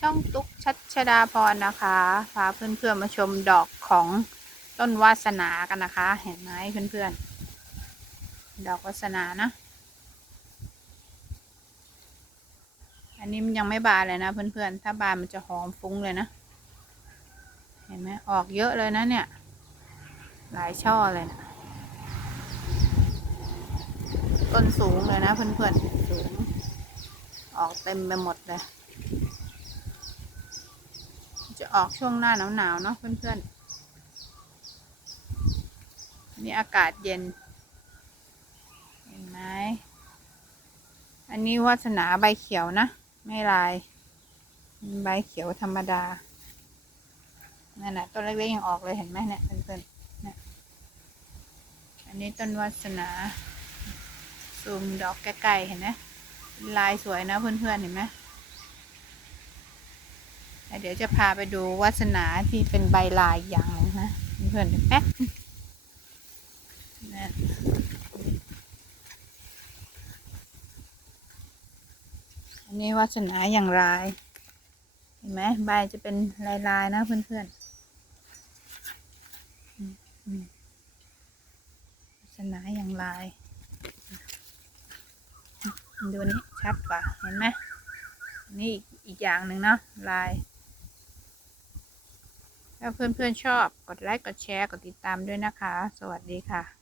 ช่องตุ๊กชัชดาพรนะคะ พาเพื่อนๆมาชมดอกของต้นวาสนากันนะคะ เห็นไหมเพื่อนๆ ดอกวาสนานะ อันนี้มันยังไม่บานเลยนะเพื่อนๆ ถ้าบานมันจะหอมฟุ้งเลยนะ เห็นไหมออกเยอะเลยนะเนี่ย หลายช่อเลยนะต้นสูงเลยนะเพื่อนๆ สูง ออกเต็มไปหมดเลย จะออกช่วงหน้าหนาวๆเนาะเพื่อนๆอันนี้อากาศเย็น เห็นไหมอันนี้วาสนาใบเขียวนะ ไม่ลายใบเขียวธรรมดานั่นแหละต้นเล็กๆยังออกเลยเห็นไหมเนี่ยเพื่อนๆเนี่ยอันนี้ต้นวาสนาซูมดอกใกลๆเห็นไหมลายสวยนะเพื่อนๆเห็นไหม เดี๋ยวจะพาไปดูวาสนาที่เป็นใบลายอย่างนึงนะเพื่อนแป๊บนะอันนี้วาสนาอย่างลายเห็นไหมใบจะเป็นลายๆนะเพื่อนๆวาสนาอย่างลายดูนี่ชัดกว่าเห็นไหมนี่อีกอย่างหนึ่งเนาะลาย ถ้าเพื่อนๆชอบกดไลค์ กดแชร์ กดติดตามด้วยนะคะ สวัสดีค่ะ